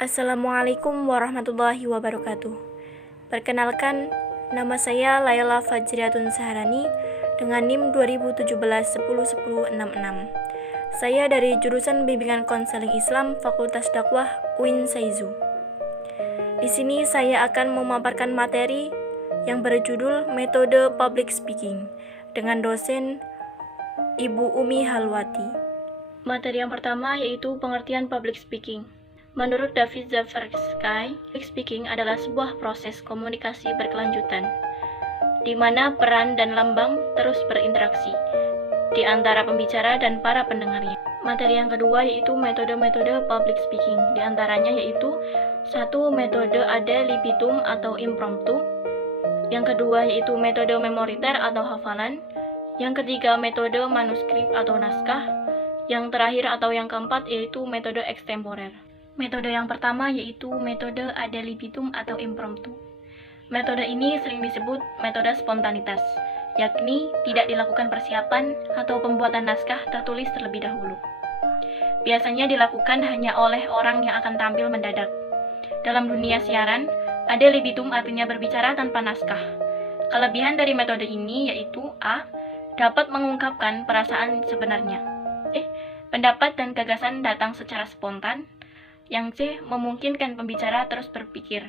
Assalamualaikum warahmatullahi wabarakatuh. Perkenalkan, nama saya Laila Fajriatun Saharani dengan NIM 2017-10-10-66. Saya dari jurusan Bimbingan Konseling Islam Fakultas Dakwah UIN Saizu. Di sini saya akan memaparkan materi yang berjudul Metode Public Speaking dengan dosen Ibu Umi Halwati. Materi yang pertama yaitu pengertian public speaking. Menurut David Zaversky, public speaking adalah sebuah proses komunikasi berkelanjutan, di mana peran dan lambang terus berinteraksi di antara pembicara dan para pendengarnya. Materi yang kedua yaitu metode-metode public speaking, di antaranya yaitu 1. Metode ad libitum atau impromptu, yang kedua yaitu metode memoriter atau hafalan, yang ketiga metode manuskrip atau naskah, yang terakhir atau yang keempat yaitu metode extemporer. Metode yang pertama yaitu metode ad libitum atau impromptu. Metode ini sering disebut metode spontanitas, yakni tidak dilakukan persiapan atau pembuatan naskah tertulis terlebih dahulu. Biasanya dilakukan hanya oleh orang yang akan tampil mendadak. Dalam dunia siaran, ad libitum artinya berbicara tanpa naskah. Kelebihan dari metode ini yaitu A. Dapat mengungkapkan perasaan sebenarnya. Pendapat dan gagasan datang secara spontan. Yang C. Memungkinkan pembicara terus berpikir.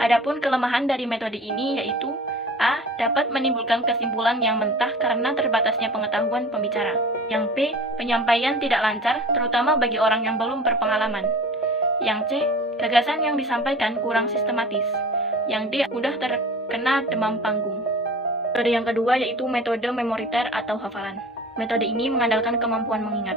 Adapun kelemahan dari metode ini yaitu A. Dapat menimbulkan kesimpulan yang mentah karena terbatasnya pengetahuan pembicara. Yang B. Penyampaian tidak lancar, terutama bagi orang yang belum berpengalaman. Yang C. Gagasan yang disampaikan kurang sistematis. Yang D. Mudah terkena demam panggung. Metode yang kedua yaitu metode memoriter atau hafalan. Metode ini mengandalkan kemampuan mengingat.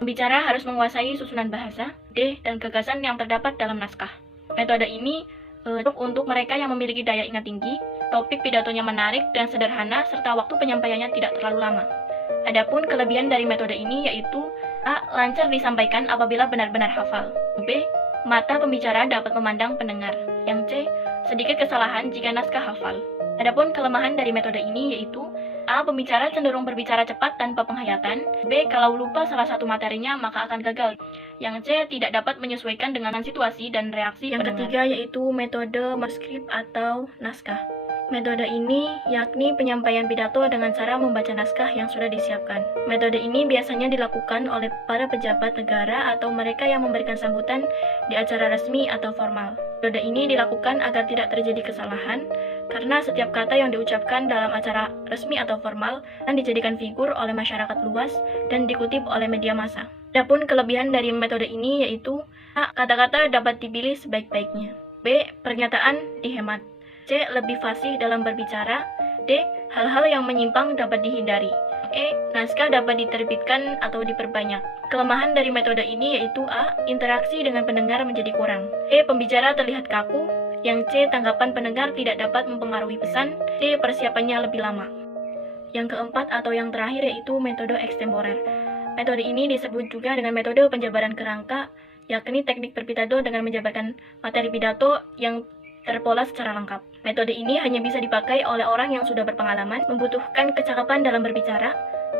Pembicara harus menguasai susunan bahasa, dan gagasan yang terdapat dalam naskah. Metode ini cukup untuk mereka yang memiliki daya ingat tinggi, topik pidatonya menarik dan sederhana, serta waktu penyampaiannya tidak terlalu lama. Adapun kelebihan dari metode ini yaitu A. Lancar disampaikan apabila benar-benar hafal. B. Mata pembicara dapat memandang pendengar. Yang C. Sedikit kesalahan jika naskah hafal. Adapun kelemahan dari metode ini yaitu A. Pembicara cenderung berbicara cepat tanpa penghayatan. B. Kalau lupa salah satu materinya maka akan gagal. Yang C. Tidak dapat menyesuaikan dengan situasi dan reaksi pendengar. Yang ketiga yaitu metode manuskrip atau naskah. Metode ini yakni penyampaian pidato dengan cara membaca naskah yang sudah disiapkan. Metode ini biasanya dilakukan oleh para pejabat negara atau mereka yang memberikan sambutan di acara resmi atau formal. Metode ini dilakukan agar tidak terjadi kesalahan, karena setiap kata yang diucapkan dalam acara resmi atau formal akan dijadikan figur oleh masyarakat luas dan dikutip oleh media massa. Adapun kelebihan dari metode ini yaitu A. Kata-kata dapat dipilih sebaik-baiknya. B. Pernyataan dihemat. C. Lebih fasih dalam berbicara. D. Hal-hal yang menyimpang dapat dihindari. E. Naskah dapat diterbitkan atau diperbanyak. Kelemahan dari metode ini yaitu A. Interaksi dengan pendengar menjadi kurang. E. Pembicara terlihat kaku. Yang C. Tanggapan pendengar tidak dapat mempengaruhi pesan. D. Persiapannya lebih lama. Yang keempat atau yang terakhir yaitu metode extemporer. Metode ini disebut juga dengan metode penjabaran kerangka, yakni teknik berpidato dengan menjabarkan materi pidato yang terpola secara lengkap. Metode ini hanya bisa dipakai oleh orang yang sudah berpengalaman, membutuhkan kecakapan dalam berbicara.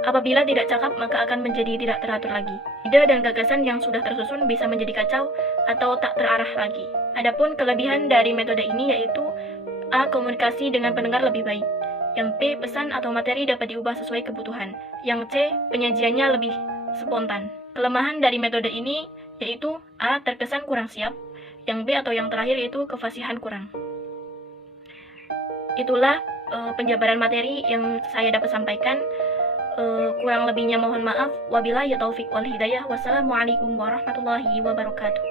Apabila tidak cakap, maka akan menjadi tidak teratur lagi. Ide dan gagasan yang sudah tersusun bisa menjadi kacau atau tak terarah lagi. Adapun kelebihan dari metode ini yaitu A. Komunikasi dengan pendengar lebih baik. Yang B. Pesan atau materi dapat diubah sesuai kebutuhan. Yang C. Penyajiannya lebih spontan. Kelemahan dari metode ini yaitu A. Terkesan kurang siap. Yang B atau yang terakhir yaitu kefasihan kurang. Itulah penjabaran materi yang saya dapat sampaikan. Kurang lebihnya mohon maaf. Wabillahi taufik wal hidayah. Wassalamualaikum warahmatullahi wabarakatuh.